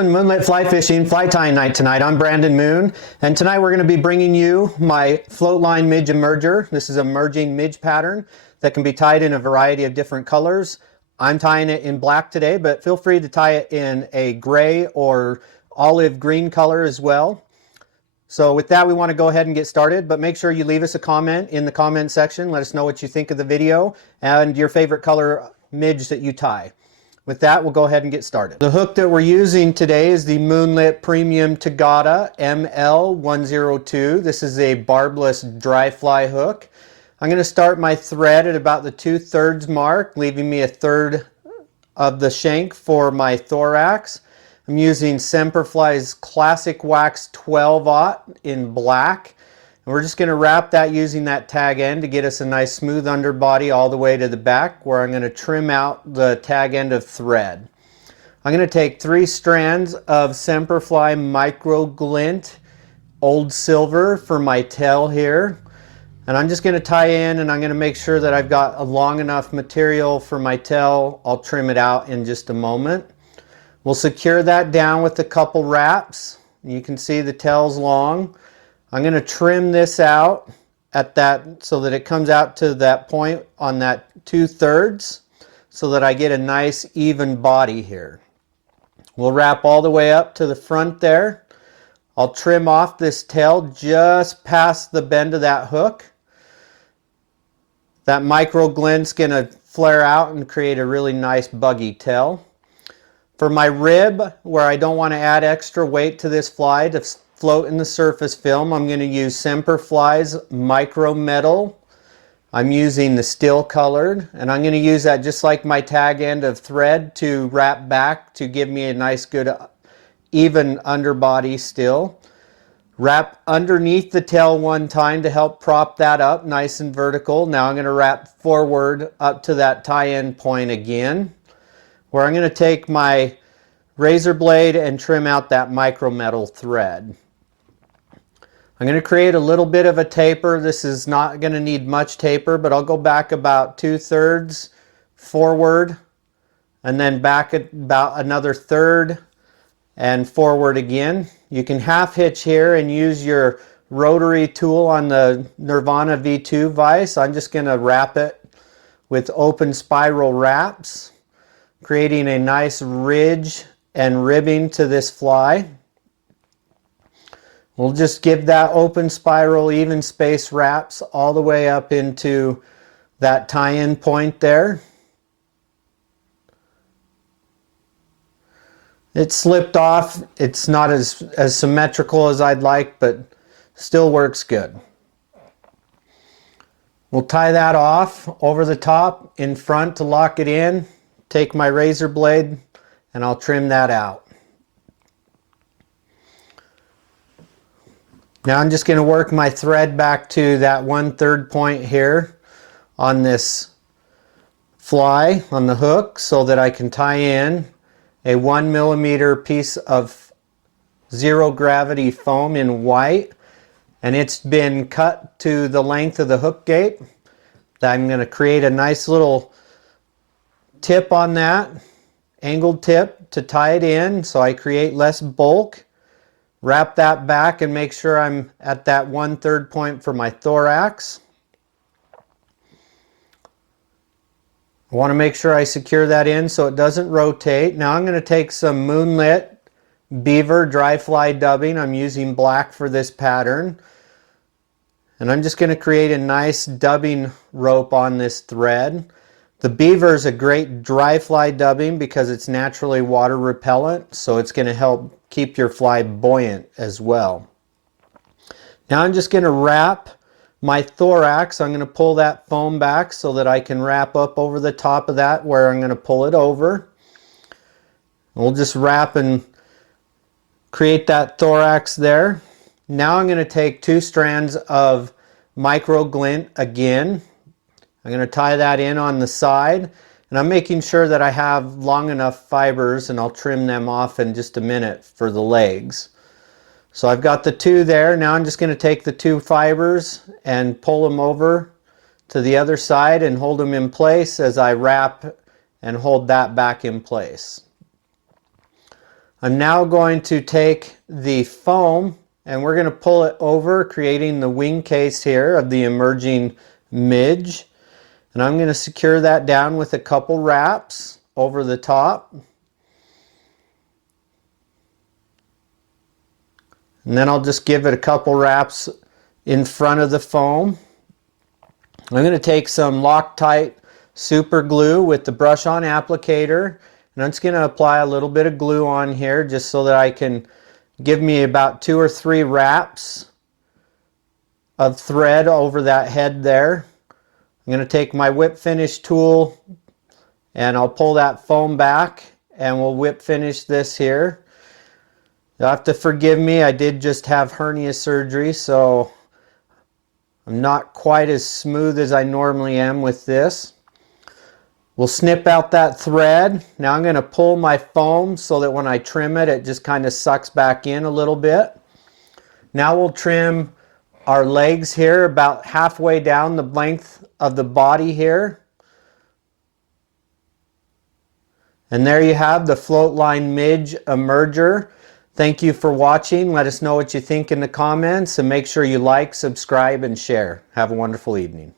Welcome to Moonlit Fly Fishing, fly tying night tonight. I'm Brandon Moon, and tonight we're going to be bringing you my Floatline Midge Emerger. This is a merging midge pattern that can be tied in a variety of different colors. I'm tying it in black today, but feel free to tie it in a gray or olive green color as well. So with that, we want to go ahead and get started, but make sure you leave us a comment in the comment section. Let us know what you think of the video and your favorite color midge that you tie. With that, we'll go ahead and get started. The hook that we're using today is the Moonlit Premium TOGATTA ML102. This is a barbless dry fly hook. I'm going to start my thread at about the 2/3 mark, leaving me 1/3 of the shank for my thorax. I'm using Semperfli's Classic Wax 12/0 in black. And we're just going to wrap that using that tag end to get us a nice smooth underbody all the way to the back, where I'm going to trim out the tag end of thread. I'm going to take 3 strands of Semperfli Micro Glint Old Silver for my tail here. And I'm just going to tie in, and I'm going to make sure that I've got a long enough material for my tail. I'll trim it out in just a moment. We'll secure that down with a couple wraps. You can see the tail's long. I'm going to trim this out at that so that it comes out to that point on that 2/3 so that I get a nice even body here. We'll wrap all the way up to the front there. I'll trim off this tail just past the bend of that hook. That micro glint's going to flare out and create a really nice buggy tail. For my rib, where I don't want to add extra weight to this fly to float in the surface film, I'm going to use Semperfli's Micro Metal. I'm using the steel colored, and I'm going to use that just like my tag end of thread to wrap back to give me a nice good even underbody still. Wrap underneath the tail one time to help prop that up nice and vertical. Now I'm going to wrap forward up to that tie-in point again, where I'm going to take my razor blade and trim out that micro metal thread. I'm going to create a little bit of a taper. This is not going to need much taper, but I'll go back about 2/3 forward and then back at about another 1/3 and forward again. You can half hitch here and use your rotary tool on the Nirvana V2 vise. I'm just going to wrap it with open spiral wraps, creating a nice ridge and ribbing to this fly. We'll just give that open spiral even space wraps all the way up into that tie-in point there. It slipped off. It's not as symmetrical as I'd like, but still works good. We'll tie that off over the top in front to lock it in. Take my razor blade and I'll trim that out. Now I'm just going to work my thread back to that 1/3 point here on this fly on the hook so that I can tie in a 1mm piece of zero gravity foam in white, and it's been cut to the length of the hook gate. I'm going to create a nice little tip on that, angled tip to tie it in so I create less bulk. Wrap that back and make sure I'm at that 1/3 point for my thorax. I want to make sure I secure that in so it doesn't rotate. Now I'm going to take some Moonlit Beaver dry fly dubbing. I'm using black for this pattern. And I'm just going to create a nice dubbing rope on this thread. The Beaver is a great dry fly dubbing because it's naturally water repellent, so it's going to help keep your fly buoyant as well. Now I'm just going to wrap my thorax. I'm going to pull that foam back so that I can wrap up over the top of that where I'm going to pull it over. We'll just wrap and create that thorax there. Now I'm going to take 2 strands of micro glint again. I'm going to tie that in on the side, and I'm making sure that I have long enough fibers, and I'll trim them off in just a minute for the legs. So I've got the 2 there. Now I'm just going to take the 2 fibers and pull them over to the other side and hold them in place as I wrap and hold that back in place. I'm now going to take the foam and we're going to pull it over, creating the wing case here of the emerging midge. And I'm going to secure that down with a couple wraps over the top. And then I'll just give it a couple wraps in front of the foam. I'm going to take some Loctite super glue with the brush on applicator, and I'm just going to apply a little bit of glue on here just so that I can give me about 2 or 3 wraps of thread over that head there. I'm going to take my whip finish tool and I'll pull that foam back and we'll whip finish this here. You'll have to forgive me, I did just have hernia surgery, so I'm not quite as smooth as I normally am with this. We'll snip out that thread. Now I'm going to pull my foam so that when I trim it, it just kind of sucks back in a little bit. Now we'll trim our legs here about halfway down the length of the body here. And there you have the Floatline Midge Emerger. Thank you for watching. Let us know what you think in the comments, and make sure you like, subscribe, and share. Have a wonderful evening.